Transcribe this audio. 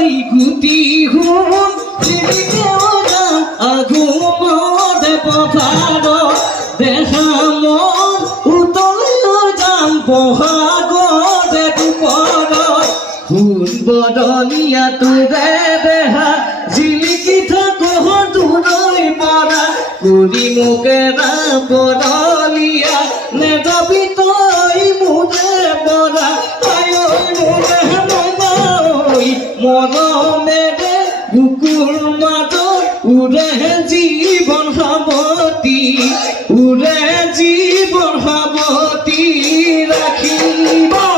ঐ গুটি হুন জিলিকেওনা আগুনত পথাৰত দেখা মন উতল যাম বহাগত দুপৰত হুন বদনীয়া তোৰে দেহা জিলিকি থাকো দূৰৈ পৰা কৰি মোকেৰা বদলীয়া নেযাবি তই মোৰে পৰা মৰমেৰে বুকুৰ মাজত উৰে জীৱন সাৱতি উৰে জীৱন সাৱতি ৰাখিবা